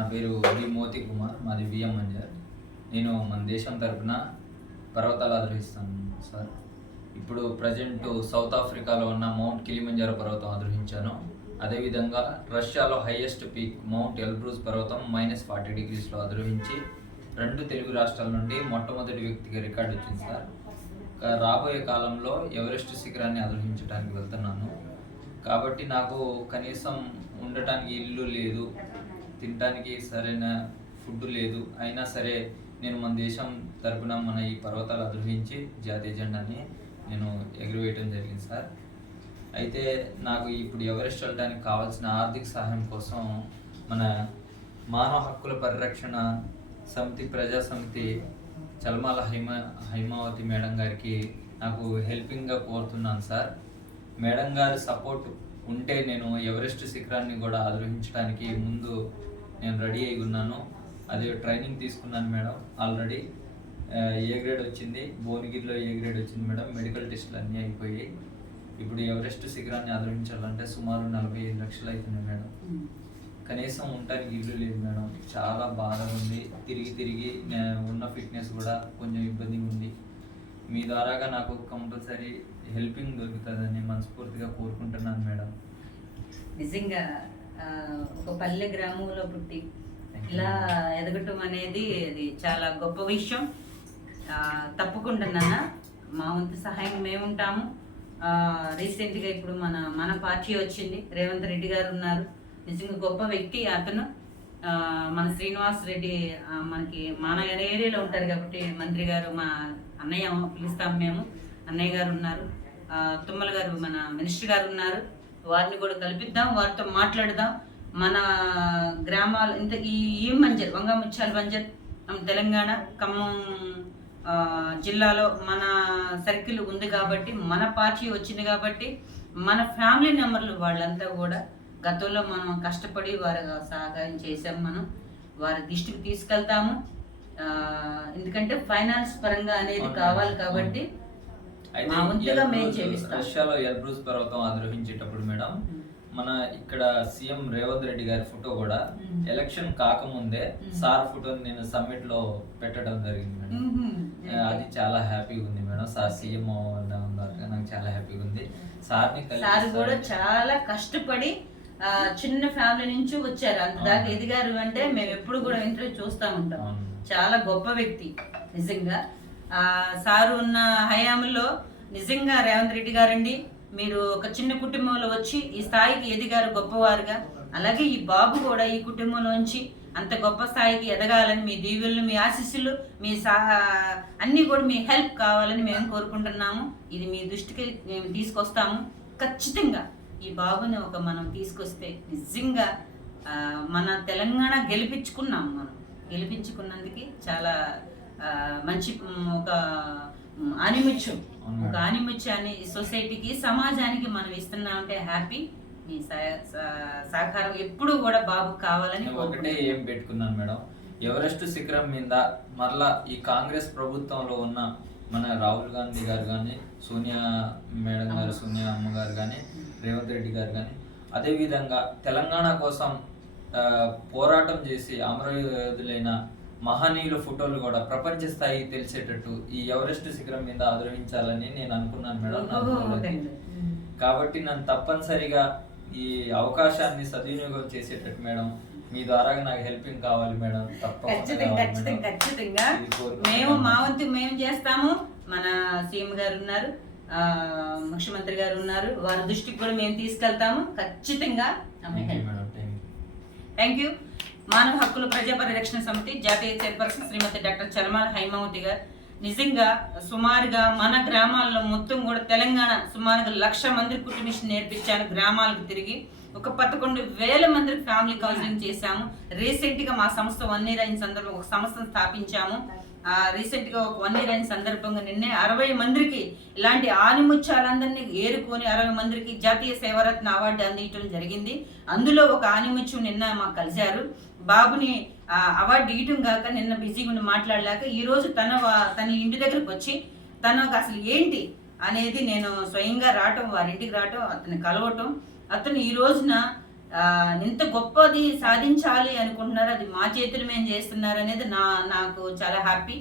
నా పేరు వి మోతి కుమార్ మాది బిఎం మంజర్ నేను మన దేశం తరఫున పర్వతాలు ఆరోహిస్తాను సార్. ఇప్పుడు ప్రజెంట్ సౌత్ ఆఫ్రికాలో ఉన్న మౌంట్ కిలిమంజారో పర్వతం ఆదరించాను అదేవిధంగా రష్యాలో హైయెస్ట్ పీక్ మౌంట్ ఎల్బ్రూస్ పర్వతం మైనస్ ఫార్టీ డిగ్రీస్లో ఆదరించి రెండు తెలుగు రాష్ట్రాల నుండి మొట్టమొదటి వ్యక్తిగా రికార్డు వచ్చింది సార్. రాబోయే కాలంలో ఎవరెస్ట్ శిఖరాన్ని అధిరోహించడానికి వెళ్తున్నాను. కాబట్టి నాకు కనీసం ఉండటానికి ఇల్లు లేదు. తినడానికి సరైన ఫుడ్ లేదు. అయినా సరే నేను మన దేశం తరపున మన ఈ పర్వతాలు అధిరోహించి జాతీయ జెండాని నేను ఎగురవేయటం జరిగింది సార్. అయితే నాకు ఇప్పుడు ఎవరెస్ట్ వెళ్ళడానికి కావాల్సిన ఆర్థిక సహాయం కోసం మన మానవ హక్కుల పరిరక్షణ సమితి ప్రజా సమితి చల్మాల హైమ హైమావతి మేడం గారికి నాకు హెల్పింగ్గా కోరుతున్నాను సార్. మేడం గారి సపోర్ట్ ఉంటే నేను ఎవరెస్ట్ శిఖరాన్ని కూడా ఆరోహించడానికి ముందు నేను రెడీ అయి ఉన్నాను. అదే ట్రైనింగ్ తీసుకున్నాను మేడం ఆల్రెడీ ఏ గ్రేడ్ వచ్చింది? భువనగిరిలో ఏ గ్రేడ్ వచ్చింది మేడం? మెడికల్ టెస్టులు అన్నీ అయిపోయాయి. ఇప్పుడు ఎవరెస్ట్ శిఖరాన్ని ఆదరించాలంటే సుమారు నలభై ఐదు లక్షలు అవుతున్నాయి మేడం. కనీసం ఉండడానికి ఇల్లు లేదు మేడం. చాలా బాధ ఉంది. తిరిగి తిరిగి ఉన్న ఫిట్నెస్ కూడా కొంచెం ఇబ్బందిగా ఉంది. మీ ద్వారాగా నాకు కంపల్సరీ హెల్పింగ్ దొరుకుతుందని మనస్ఫూర్తిగా కోరుకుంటున్నాను మేడం. నిజంగా ఒక పల్లె గ్రామంలో పుట్టి ఇలా ఎదగటం అనేది అది చాలా గొప్ప విషయం. తప్పకుండా నాన్న మా వంతు సహాయం మేము ఉంటాము. ఆ, రీసెంట్గా ఇప్పుడు మన మన పార్టీ వచ్చింది. రేవంత్ రెడ్డి గారు ఉన్నారు. నిజంగా గొప్ప వ్యక్తి అతను. మన శ్రీనివాస్ రెడ్డి మనకి మన ఏరియాలో ఉంటారు కాబట్టి మంత్రి గారు మా అన్నయ్య పిలుస్తాం మేము. అన్నయ్య గారు ఉన్నారు. తుమ్మల గారు మన మినిస్టర్ గారు ఉన్నారు. వారిని కూడా కల్పిద్దాం వారితో మాట్లాడదాం. మన గ్రామాలు ఇంత ఈ ఈ మంజర్ వంగముచ్చాల మంజర్ తెలంగాణ ఖమ్మం జిల్లాలో మన సర్కిల్ ఉంది కాబట్టి మన పార్టీ వచ్చింది కాబట్టి మన ఫ్యామిలీ నెంబర్లు వాళ్ళంతా కూడా గతంలో మనం కష్టపడి వారి సహకారం చేసాం మనం వారి దృష్టికి తీసుకెళ్తాము. ఎందుకంటే ఫైనాన్స్ పరంగా అనేది. కావాలి కాబట్టి. రష్యాలో ఎల్బ్రూస్ పర్వతం అధిరోహించేటప్పుడు మేడం మన ఇక్కడ సీఎం రేవంత్ రెడ్డి గారి ఫోటో కూడా. ఎలక్షన్ కాకముందే. సార్ ఫోటోని నేను సమ్మిట్లో పెట్టడం జరిగింది మేడం. అది చాలా హ్యాపీగా ఉంది మేడం. సార్ సీఎం నాకు చాలా హ్యాపీగా ఉంది. సార్ని కలిసి సార్ కూడా సార్- చాలా కష్టపడి చిన్న ఫ్యామిలీ నుంచి వచ్చారు. అంత దాకా. ఎదిగారు అంటే మేము ఎప్పుడు కూడా ఇంటర్వ్యూ చూస్తూ ఉంటాం. చాలా గొప్ప వ్యక్తి నిజంగా. ఆ సారు ఉన్న హయాంలో నిజంగా రేవంత్ రెడ్డి గారండి. మీరు ఒక చిన్న కుటుంబంలో వచ్చి ఈ స్థాయికి ఎదిగారు గొప్పవారుగా. అలాగే ఈ బాబు కూడా ఈ కుటుంబంలోంచి అంత గొప్ప స్థాయికి ఎదగాలని మీ దీవెనలు మీ ఆశీస్సులు మీ సా అన్నీ కూడా మీ హెల్ప్ కావాలని మేము కోరుకుంటున్నాము. ఇది మీ దృష్టికి మేము తీసుకొస్తాము. ఖచ్చితంగా ఈ బాబుని ఒక మనం తీసుకొస్తే నిజంగా మన తెలంగాణ గెలిపించుకున్నాం మనం. గెలిపించుకున్నందుకు చాలా మంచి ఒక ఆనిముత్యం. ఒక ఆనిముత్యాన్ని సొసైటీకి సమాజానికి మనం ఇస్తున్నామంటే హ్యాపీ. మీ సహ- సహ- సహకారం ఎప్పుడు కూడా బాబు కావాలని ఒకటే ఏం పెట్టుకున్నాను మేడం. ఎవరెస్ట్ శిఖరం మీద మరలా ఈ కాంగ్రెస్ ప్రభుత్వంలో ఉన్న మన రాహుల్ గాంధీ గారు కానీ సోనియా మేడం గారు సోనియా అమ్మ గారు కానీ రేవంత్ రెడ్డి గారు కానీ అదేవిధంగా తెలంగాణ కోసం పోరాటం చేసి అమరయోధులైన మహనీయుల ఫోటోలు కూడా ప్రపంచ స్థాయికి తెలిసేటట్టు ఈ ఎవరెస్ట్ శిఖరం మీద ఆదరించాలని నేను అనుకున్నాను మేడం. కాబట్టి నన్ను తప్పనిసరిగా ఈ అవకాశాన్ని సద్వినియోగం చేసేటట్టు మేడం. మీ ద్వారా నాకు హెల్పింగ్ కావాలి మేడం. ఖచ్చితంగా ఖచ్చితంగా. మేము మా వంతు మేము చేస్తాము. మన సీఎం గారు ఉన్నారు. ముఖ్యమంత్రి గారు ఉన్నారు. వారి దృష్టికి కూడా మేము తీసుకెళ్తాము. ఖచ్చితంగా థ్యాంక్ యూ మానవ హక్కుల ప్రజా పరిరక్షణ సమితి జాతీయ చైర్పర్సన్ శ్రీమతి డాక్టర్ చలమాల హైమావతి గారు. నిజంగా సుమారుగా మన గ్రామాల్లో మొత్తం కూడా తెలంగాణ సుమారుగా లక్ష మంది కుటుంబిషన్ నేర్పించాను గ్రామాలకు తిరిగి. ఒక పదకొండు వేల మంది ఫ్యామిలీ కౌన్సిలింగ్ చేశాము. రీసెంట్గా మా సంస్థ వన్ ఇయర్ అయిన సందర్భంగా ఒక సంస్థను స్థాపించాము. ఆ రీసెంట్గా ఒక వన్ ఇయర్ అయిన సందర్భంగా నిన్నే అరవై మందికి ఇలాంటి ఆనిముత్యాలందరినీ ఏరుకొని అరవై మందికి జాతీయ సేవరత్న అవార్డు అందించడం జరిగింది. అందులో ఒక ఆనిముత్యం నిన్న మాకు కలిశారు. బాబుని ఆ అవార్డు ఇవ్వటం కాక నిన్న బిజీగా ఉండి మాట్లాడలేక ఈ రోజు తన తన ఇంటి దగ్గరకు వచ్చి తనకు అసలు ఏంటి అనేది నేను స్వయంగా రావటం వారింటికి రావటం అతను కలవటం అతను ఈ రోజున ఆ, గొప్పది సాధించాలి అనుకుంటున్నారు అది మా చేతులు మేము చేస్తున్నారు అనేది నా నాకు చాలా హ్యాపీ